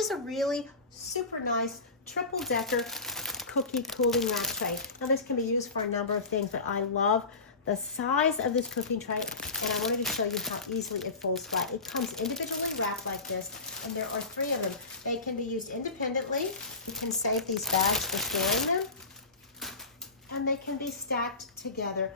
is a really super nice triple-decker cookie cooling rack tray. Now this can be used for a number of things, but I love the size of this cooking tray, and I wanted to show you how easily it folds flat. It comes individually wrapped like this, and there are 3 of them. They can be used independently. You can save these bags for storing them, and they can be stacked together.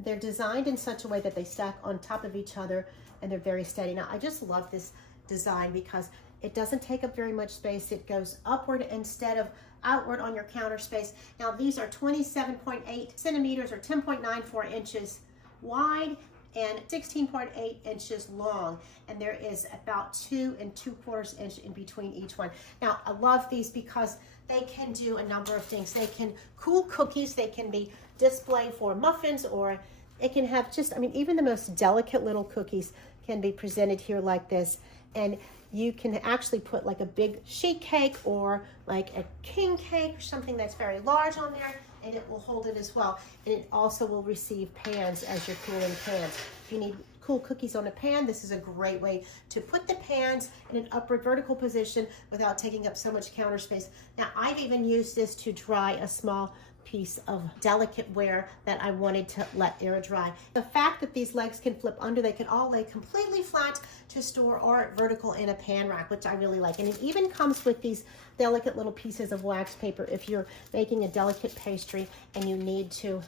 They're designed in such a way that they stack on top of each other, and they're very steady. Now, I just love this design because it doesn't take up very much space. It goes upward instead of outward on your counter space. Now these are 27.8 centimeters or 10.94 inches wide and 16.8 inches long, and there is about 2 2/4 inch in between each one. Now I love these because they can do a number of things. They can cool cookies, they can be displayed for muffins, or it can have just, I mean, even the most delicate little cookies can be presented here like this. And you can actually put like a big sheet cake or like a king cake or something that's very large on there, and it will hold it as well. And it also will receive pans as you're cooling pans. If you need cool cookies on a pan, this is a great way to put the pans in an upward vertical position without taking up so much counter space. Now I've even used this to dry a small piece of delicate ware that I wanted to let air dry. The fact that these legs can flip under, they can all lay completely flat to store or vertical in a pan rack, which I really like. And it even comes with these delicate little pieces of wax paper if you're making a delicate pastry and you need to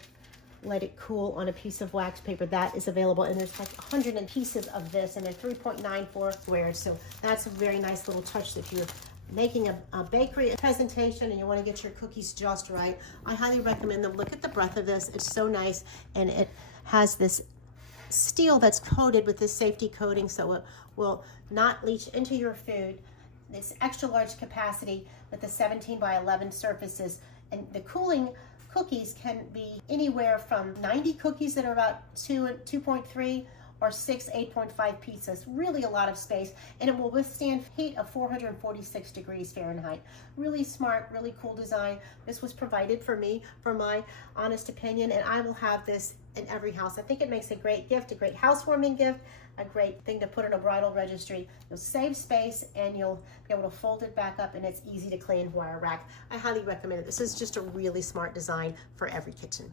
let it cool on a piece of wax paper. That is available, and there's like 100 pieces of this, and they're 3.94 squares, so that's a very nice little touch if you're making a bakery presentation and you want to get your cookies just right. I highly recommend them. Look at the breadth of this. It's so nice, and it has this steel that's coated with this safety coating so it will not leach into your food. It's extra large capacity with the 17 by 11 surfaces, and the cooling cookies can be anywhere from 90 cookies that are about 2.3 or 6 8.5 pieces. Really a lot of space, and it will withstand heat of 446 degrees Fahrenheit. Really smart, really cool design. This was provided for me, for my honest opinion, and I will have this in every house. I think it makes a great gift, a great housewarming gift, a great thing to put in a bridal registry. You'll save space and you'll be able to fold it back up, and it's easy to clean wire rack. I highly recommend it. This is just a really smart design for every kitchen.